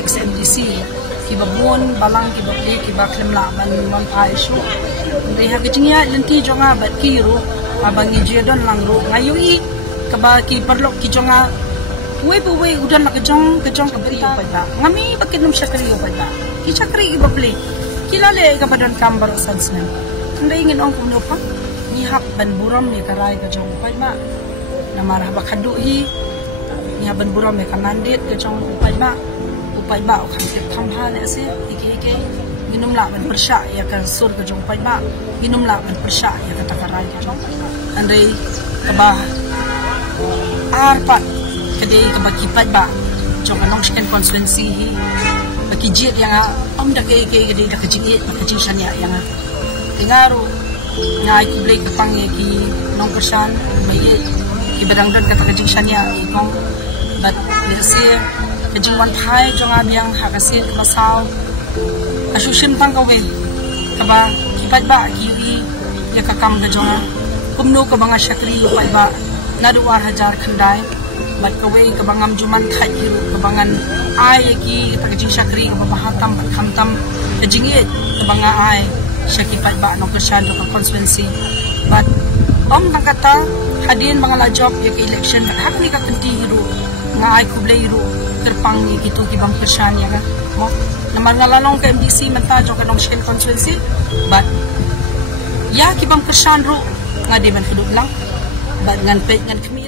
ex MDC kibabon balang kibabli kibaklem la man pai shu dei ha gijingya lenti jonga bat kiru abang ijedon langru ngayui kaba ki perlok ki jonga we udan nak kejong kabri pada ngami bakinum syakri pada ki syakri kibabli kilale kabadan kambar sansnen ndai ingin ong kuno pa ni hap ban buram ni karai kejong pai ma namarah bakadu hi ni ban buram me kanandit kejong pai ma upai ba kan ke thamha le se ike ginum la ban persya ya kan sur ke jong pai ba ginum la ban persya ya ka takarai ke jong andai kaba arpa kede kaba kipai ba jong anong sken constituency hi baki jet yang om da ke kede da kejingit kejing sanya yang tingaru ngai ku blek ketang ye ki nong kesan mai ki badang don kata kejing sanya ikong bat lese kejing wan thai jong abiang hakasin masau asusin tang kawe kaba kipat ba kiwi ya kakam da jong kumno ka banga syakri pai ba nadu 1000 khandai bat kawe ka bangam juman thai hiru ka bangan ai ki ta kejing syakri ka bahatam khamtam kejing ye ka banga ai syaki pai ba no kesan do constituency bat om tang kata hadin bangala job ya ke election hak ni ka kenti hiru ngai kuble hiru terpang ni gitu ki bang kesan ya kan mo namar ngalalong ke MDC menta jong kanong sken constituency but ya ki bang kesan ru ngadi man hidup lang bat ngan pe ngan kemi